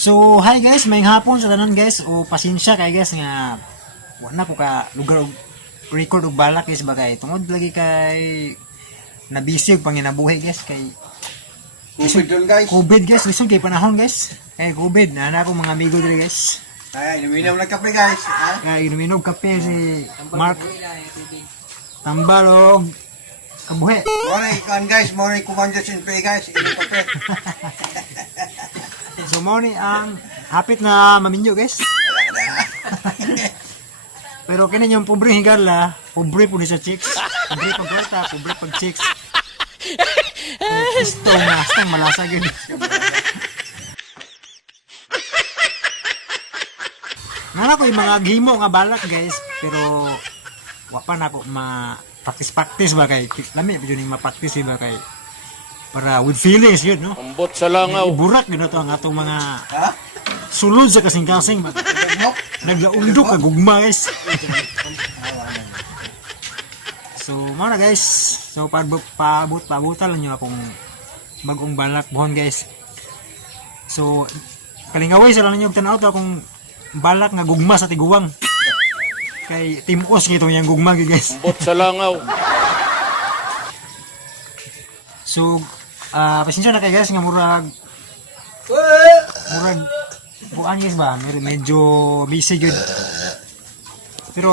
So, hi guys, may hapon sa tanan guys. O pasensya kay guys nga wala ko ka lugar og record og balak guys bagay. Tungod lagi kay nabisi og panginabuhi guys kay COVID doon guys. COVID guys, lisod kay panahon guys. Kay COVID na ako mga amigo diri guys. Ay, inuminom ng kape guys. Ha? Kay inuminog kape si Mark. Tambal og kabuhi. Morning kan guys, morning commander sinpe guys. Inom kape. So mo ni ang hapit na maminyo guys. Pero kini yung pobre higala, pobre po ni sa chicks. Pobre pag kwarta, pobre pag chicks. Isto na, isto malasa gyud. Nana ko yung mga gimo nga balak guys, pero wa pa na ko ma-practice ba kay lami pa yun yung ma-practice ba kay para with feelings yun, no? Ambot sa langaw. Burak yun na to ang atong mga Ha? sulod sa kasing-kasing ba? Ganok. Naglaundok ka gugma guys. So, mga guys. So, pabutal nyo akong bagong balak buhon guys. So, kalingaway sa lang nyo tanaw to akong balak nga gugma sa tiguwang. Kay timos ngito yung gugma guys. Ambot sa langaw. So, pasensya na kayo guys nga murag bukan guys ba, medyo busy good. Pero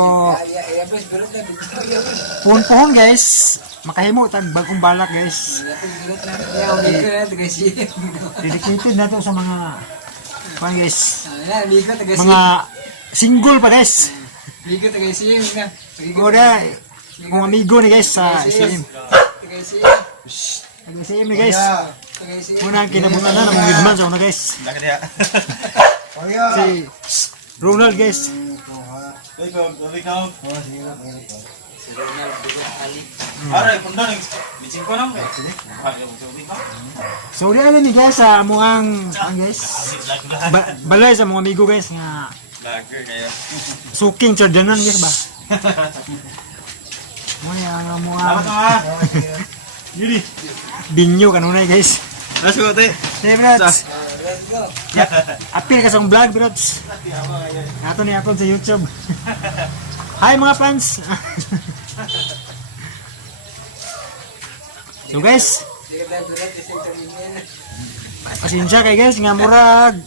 puhon guys, makahimo tag bagong balak guys. Dedicated na to sa mga guys, mga single pa guys. Oda, mga amigo ni guys sa SM. Nag-SM ni guys. Muna ang kinabutan na ng widman sa una guys. Si Ronald guys. So di ano ni guys sa muang guys. Balay sa mga amigo guys nga suking chardanan guys ba. Mo yang muang. Yuri. Binyo kanunay guys. Let's go te. Hey brats. Apil ka sa vlog brats. Ato ni ako sa YouTube. Hi mga fans. So guys, pasensya kay guys nga murag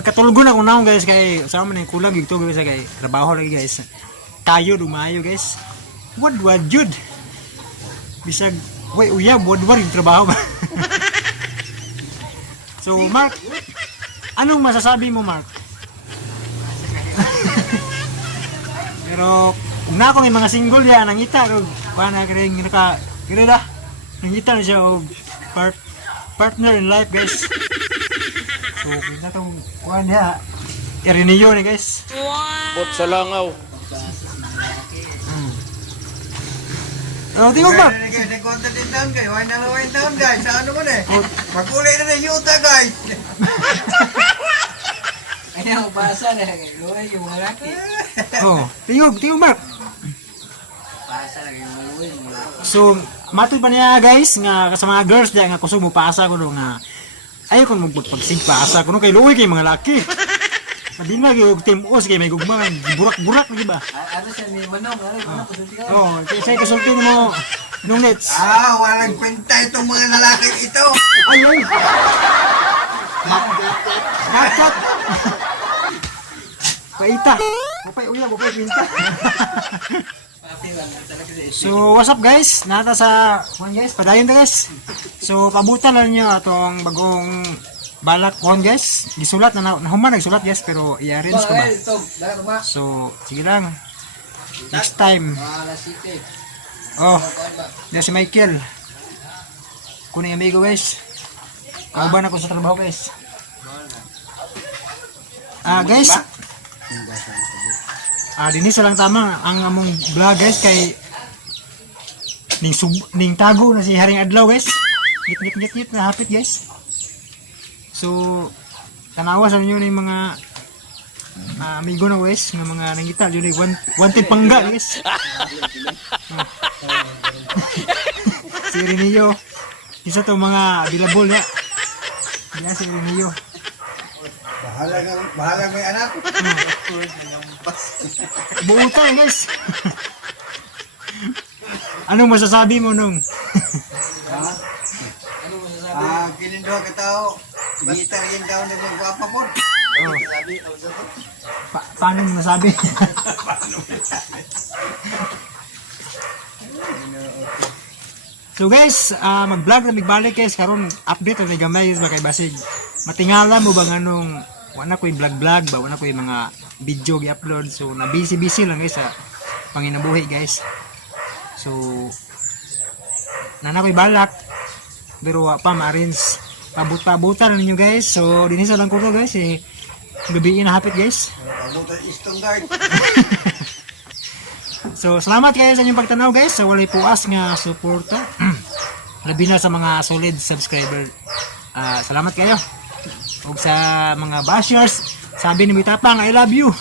katulgon ako naon guys kay sama man kulang gito guys kay trabaho lagi guys. Kayo dumayo guys. What jud? Bisag wait uyab wad yung trabaho ba? So Mark, anong masasabi mo Mark? Pero kung na ako may mga single ya nangita og pana kring naka gila da nangita na siya og partner in life guys. So kita tong kuan ya Iriniyo ni guys. Ambot sa langaw. Oh, tingog ba? Guys, nag-content din down guys. Wine down guys. Sa ano man eh. Magkulay na ng yuta guys. Kaya ako pasa na luway yung mga laki. Oh, tingog Mark. Pasa na yung luway yung mga laki. So, matod pa niya guys nga sa mga girls diya nga kusog mo paasa ko no nga ayaw kong magpagsig paasa ko no kay luoy kay mga laki. Madin lagi og team os kay may gugma burak-burak lagi ba? Ano siya may manok, manok kusulti ka. Oh, say kasulti mo nung nets. Walang kwenta itong mga lalaki ito. Ay. Makat. Paita. Bopay uya, bopay pinta. So, what's up guys? Nata sa guys, padayon ta guys. So, pabutan lang niyo atong bagong balak on guys. Gisulat na human nagsulat guys pero i-arrange ko ba. So, sige lang. Next time. Oh, na si Michael. Kuning amigo guys. Kauban ako sa trabaho guys. Guys. Dinis lang tama ang among vlog guys kay ning tago na si Haring Adlaw guys. Ngit na hapit guys. So, tanawa sa inyo ng mga amigo na guys, ng mga nangita, yun ay wanted pangga guys. Si Renio, isa to mga available ya. Diyan si Renio. Bahala may anak. Buutan guys. Anong masasabi mo nung? Kinindo ka tao. Bita rin tao na magwapa po. Oh. Paano mo nasabi? So guys, mag-vlog na magbalik guys karon update na gamay guys kay basig. Matingala mo ba nganong wala ko yung vlog ba wala ko yung mga video gi-upload so na busy lang guys sa panginabuhi guys. So nana ko'y balak pero wa pa ma-arrange pabut-pabutan na ninyo guys. So dinhi sa lang ko to guys gabi na hapit guys. Pabutan istong guard. So, salamat kayo sa inyong pagtanaw guys sa walay puas nga suporta. Labi na sa mga solid subscriber. Salamat kayo. Ug sa mga bashers, sabi ni Bitapang, I love you.